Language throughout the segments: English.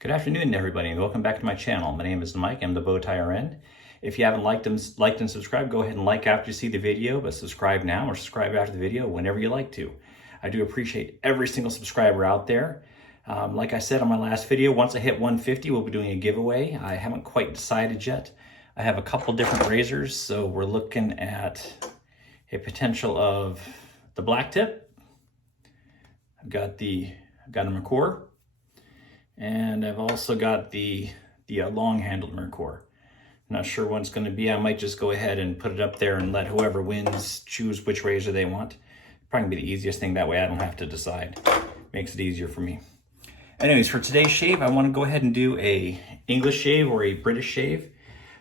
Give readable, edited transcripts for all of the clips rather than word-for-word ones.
Good afternoon, everybody, and welcome back to my channel. My name is Mike. I'm the Bow Tie RN. If you haven't liked and subscribed, go ahead and like after you see the video, but subscribe now or subscribe after the video whenever you like to. I do appreciate every single subscriber out there. Like I said on my last video, once I hit 150, we'll be doing a giveaway. I haven't quite decided yet. I have a couple different razors, so we're looking at a potential of the black tip. I've got a McCord. And I've also got the long-handled Mercor. Not sure what it's going to be. I might just go ahead and put it up there and let whoever wins choose which razor they want. Probably be the easiest thing. That way I don't have to decide. Makes it easier for me. Anyways, for today's shave, I want to go ahead and do a English shave or a British shave.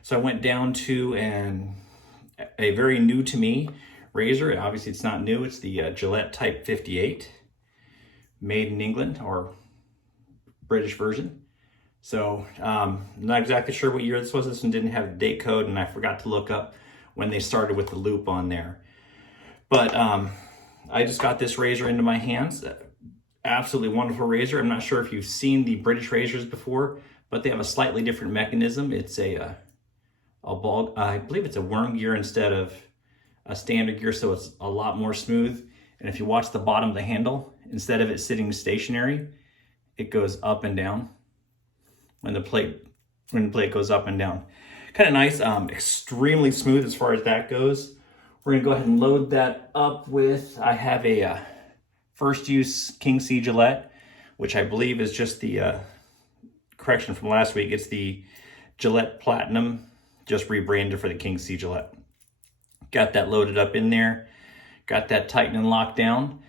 So I went down to a very new to me razor. Obviously, it's not new. It's the Gillette Type 58, made in England, or British version. So not exactly sure what year this was. This one didn't have the date code, and I forgot to look up when they started with the loop on there. But I just got this razor into my hands. Absolutely wonderful razor. I'm not sure if you've seen the British razors before, but they have a slightly different mechanism. It's a ball, I believe it's a worm gear instead of a standard gear, so it's a lot more smooth. And if you watch the bottom of the handle, instead of it sitting stationary, it goes up and down when the plate goes up and down. Kind of nice, extremely smooth as far as that goes. We're gonna go ahead and load that up with, I have a first use King C Gillette, which I believe is just the correction from last week. It's the Gillette Platinum, just rebranded for the King C Gillette. Got that loaded up in there. Got that tightened and locked down.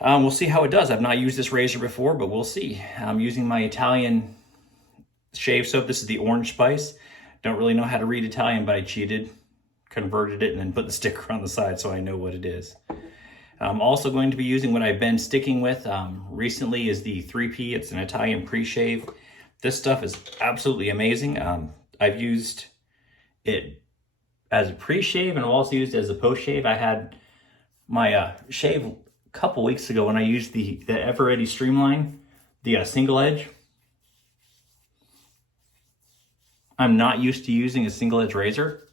We'll see how it does. I've not used this razor before, but we'll see. I'm using my Italian shave soap. This is the Orange Spice. Don't really know how to read Italian, but I cheated, converted it, and then put the sticker on the side so I know what it is. I'm also going to be using what I've been sticking with recently is the 3P. It's an Italian pre-shave. This stuff is absolutely amazing. I've used it as a pre-shave, and I've also used it as a post-shave. I had my shave couple weeks ago when I used the Ever-Ready Streamline, the single edge. I'm not used to using a single edge razor,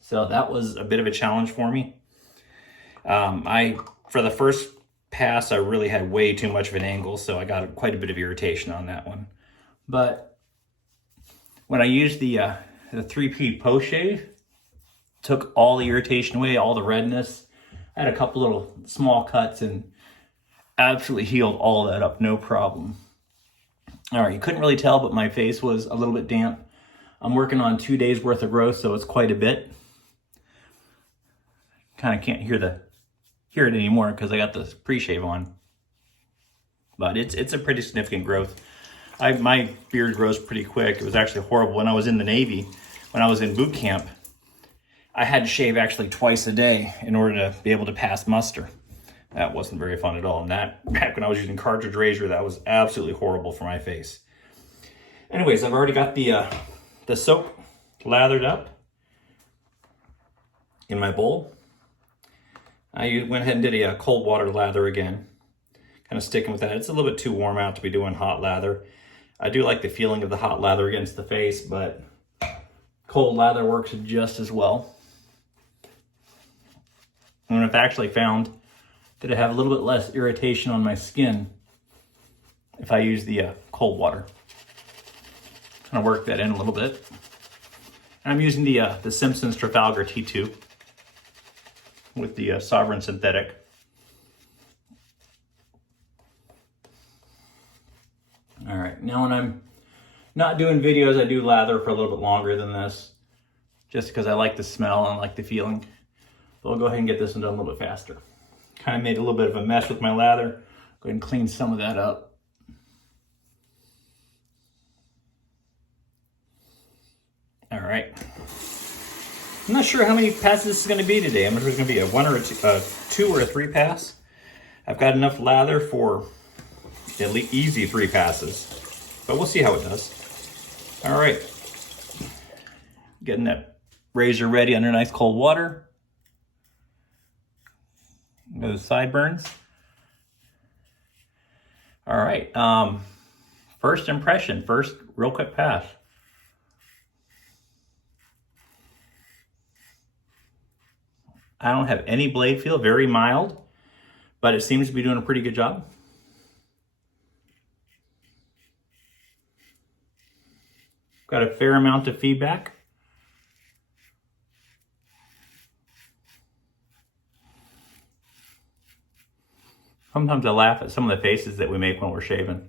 so that was a bit of a challenge for me. For the first pass, I really had way too much of an angle, so I got quite a bit of irritation on that one. But when I used the 3P post shave, took all the irritation away, all the redness. I had a couple little small cuts and absolutely healed all that up, no problem. All right, you couldn't really tell, but my face was a little bit damp. I'm working on 2 days worth of growth, so it's quite a bit. Kind of can't hear it anymore because I got the pre-shave on. But it's a pretty significant growth. My beard grows pretty quick. It was actually horrible when I was in the Navy. When I was in boot camp, I had to shave actually twice a day in order to be able to pass muster. That wasn't very fun at all. And that, back when I was using cartridge razor, that was absolutely horrible for my face. Anyways, I've already got the soap lathered up in my bowl. I went ahead and did a cold water lather again. Kind of sticking with that. It's a little bit too warm out to be doing hot lather. I do like the feeling of the hot lather against the face, but cold lather works just as well. And I've actually found that I have a little bit less irritation on my skin if I use the cold water. Kind of work that in a little bit. And I'm using the Simpson's Trafalgar T2 with the Sovereign Synthetic. All right, now when I'm not doing videos, I do lather for a little bit longer than this, just because I like the smell and I like the feeling. But I'll go ahead and get this one done a little bit faster. Kind of made a little bit of a mess with my lather. Go ahead and clean some of that up. All right. I'm not sure how many passes this is going to be today. I'm not sure it's going to be a 1 or a 2 or a 3 pass. I've got enough lather for at least easy 3 passes, but we'll see how it does. All right. Getting that razor ready under nice cold water. Those sideburns. All right. First impression, first real quick pass. I don't have any blade feel, very mild, but it seems to be doing a pretty good job. Got a fair amount of feedback. Sometimes I laugh at some of the faces that we make when we're shaving.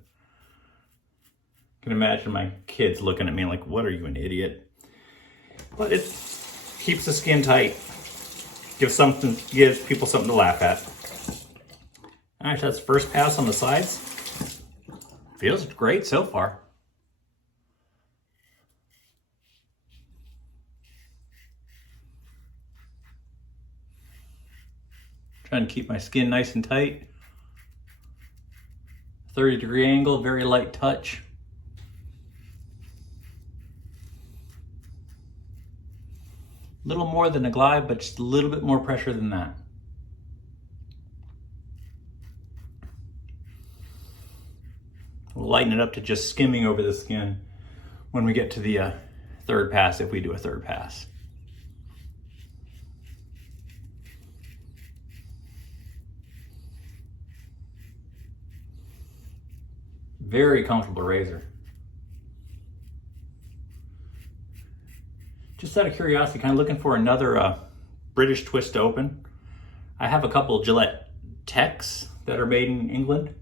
I can imagine my kids looking at me like, what are you, an idiot? But it keeps the skin tight. Gives people something to laugh at. All right, so that's the first pass on the sides. Feels great so far. Trying to keep my skin nice and tight. 30-degree angle, very light touch. A little more than a glide, but just a little bit more pressure than that. We'll lighten it up to just skimming over the skin when we get to the third pass, if we do a third pass. Very comfortable razor. Just out of curiosity, kind of looking for another British twist to open. I have a couple of Gillette Techs that are made in England.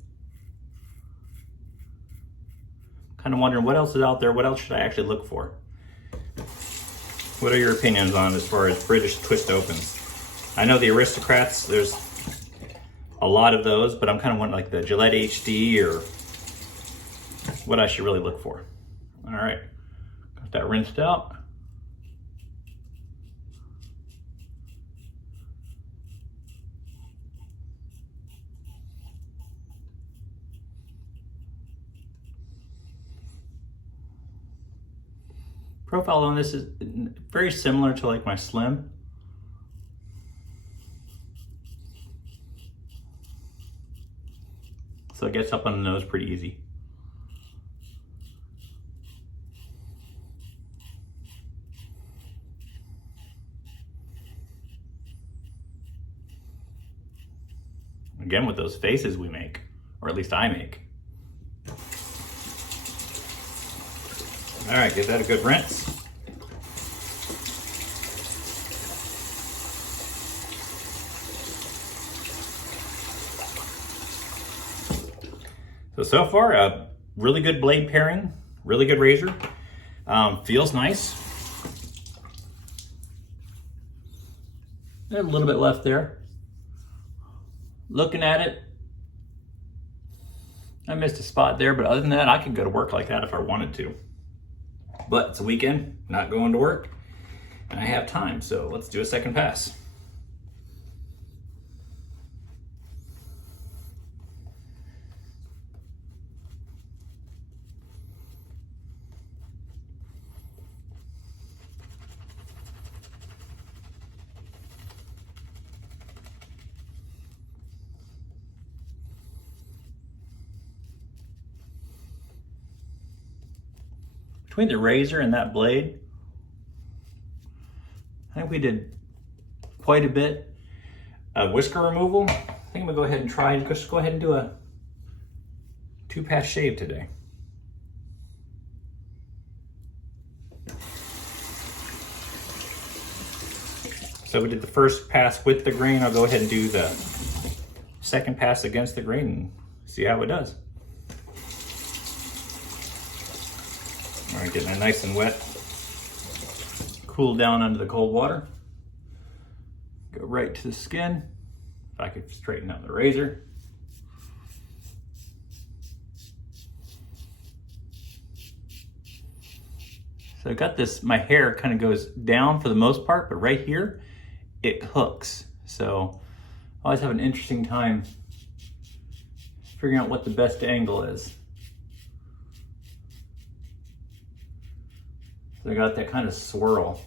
Kind of wondering what else is out there. What else should I actually look for? What are your opinions on as far as British twist opens? I know the Aristocrats, there's a lot of those, but I'm kind of wondering like the Gillette HD or what I should really look for. All right, got that rinsed out. Profile on this is very similar to like my Slim. So it gets up on the nose pretty easy. Again, with those faces we make, or at least I make. All right, give that a good rinse. So far, a really good blade pairing, really good razor. Feels nice. There's a little bit left there. Looking at it, I missed a spot there, but other than that, I could go to work like that if I wanted to. But it's a weekend, not going to work, and I have time, so let's do a second pass. Between the razor and that blade, I think we did quite a bit of whisker removal. I think I'm gonna go ahead and try, just go ahead and do a 2-pass shave today. So we did the first pass with the grain. I'll go ahead and do the second pass against the grain and see how it does. All right, getting it nice and wet. Cool down under the cold water. Go right to the skin. If I could straighten out the razor. So I got this, my hair kind of goes down for the most part, but right here, it hooks. So I always have an interesting time figuring out what the best angle is. So I got that kind of swirl.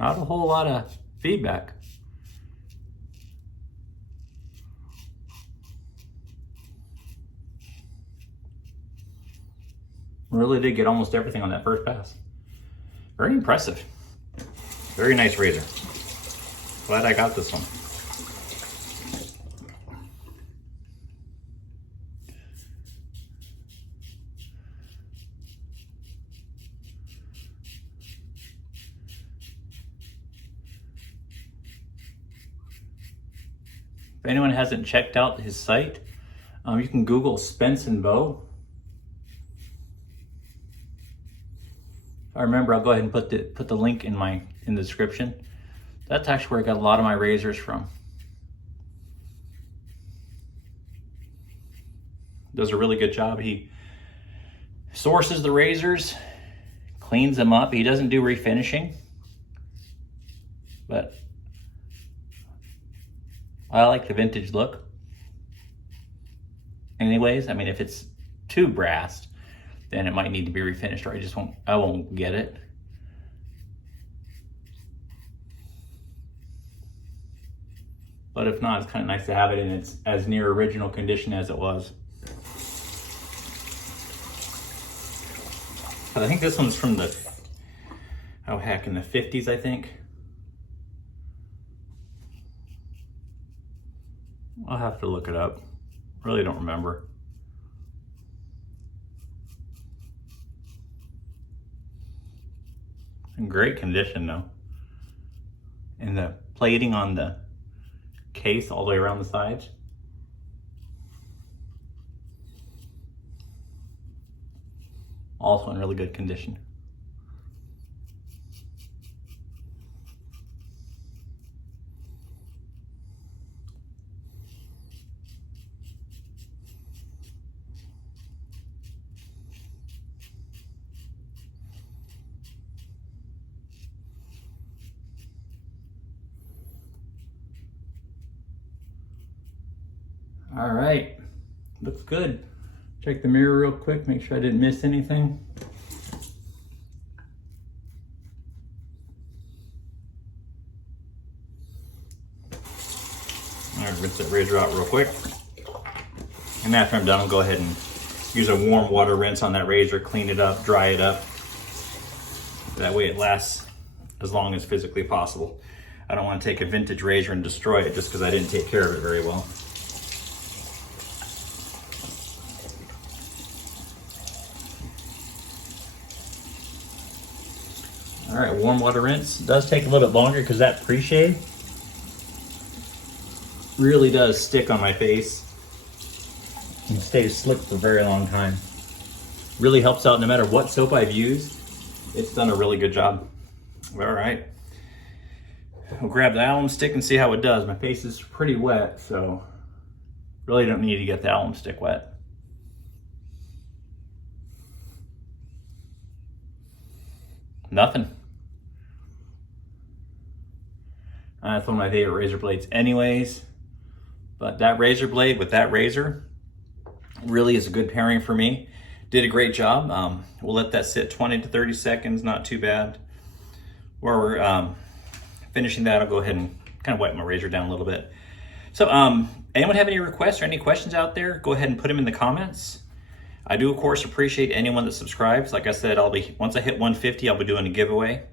Not a whole lot of feedback. Really did get almost everything on that first pass. Very impressive. Very nice razor. Glad I got this one. If anyone hasn't checked out his site, you can Google Spence and Bow. If I remember, I'll go ahead and put the link in the description. That's actually where I got a lot of my razors from. Does a really good job. He sources the razors, cleans them up. He doesn't do refinishing, but I like the vintage look. Anyways, I mean, if it's too brassed, then it might need to be refinished, or I won't get it. But if not, it's kind of nice to have it in its as near original condition as it was. But I think this one's from the, oh heck, in the 50s, I think. I'll have to look it up. Really don't remember. In great condition though. And the plating on the case all the way around the sides. Also in really good condition. All right, looks good. Check the mirror real quick, make sure I didn't miss anything. All right, rinse that razor out real quick. And after I'm done, I'll go ahead and use a warm water rinse on that razor, clean it up, dry it up. That way it lasts as long as physically possible. I don't want to take a vintage razor and destroy it just because I didn't take care of it very well. All right, warm water rinse. It does take a little bit longer because that pre-shave really does stick on my face and stays slick for a very long time. Really helps out no matter what soap I've used. It's done a really good job. All right, we'll grab the alum stick and see how it does. My face is pretty wet, so really don't need to get the alum stick wet. Nothing. That's one of my favorite razor blades anyways. But that razor blade with that razor really is a good pairing for me. Did a great job. We'll let that sit 20 to 30 seconds, not too bad. While we're finishing that, I'll go ahead and kind of wipe my razor down a little bit. So anyone have any requests or any questions out there, go ahead and put them in the comments. I do, of course, appreciate anyone that subscribes. Like I said, once I hit 150, I'll be doing a giveaway.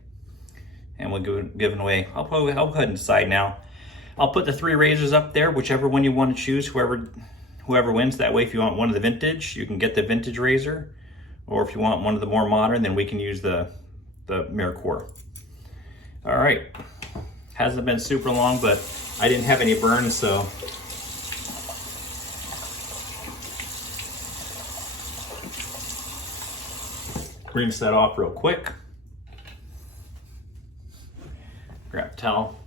And we'll give it away. I'll go ahead and decide now. I'll put the 3 razors up there, whichever one you want to choose, whoever wins. That way, if you want one of the vintage, you can get the vintage razor. Or if you want one of the more modern, then we can use the Mirror. All right. Hasn't been super long, but I didn't have any burns, so. Rinse that off real quick. Grab a towel.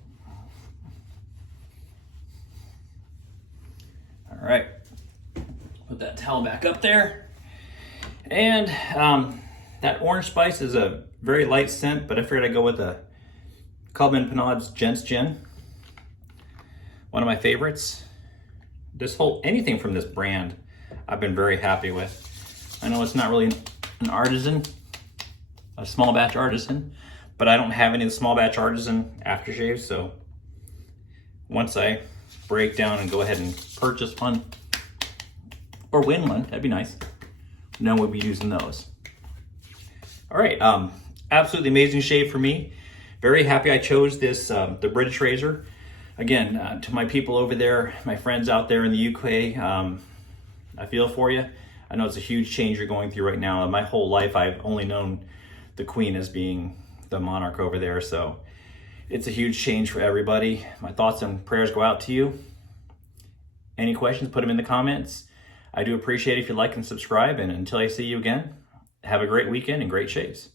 All right, put that towel back up there. And that orange spice is a very light scent, but I figured I'd go with a Cub and Penod's Gents Gin. One of my favorites. Anything from this brand, I've been very happy with. I know it's not really an artisan, a small batch artisan, but I don't have any of the small batch artisan aftershaves, so once I break down and go ahead and purchase one or win one, that'd be nice. No, we'll be using those. All right, absolutely amazing shave for me. Very happy I chose this, the British razor. Again, to my people over there, my friends out there in the UK, I feel for you. I know it's a huge change you're going through right now. My whole life, I've only known the Queen as being the monarch over there, so it's a huge change for everybody. My thoughts and prayers go out to you. Any questions, put them in the comments. I do appreciate it if you like and subscribe, and until I see you again, have a great weekend and great shaves.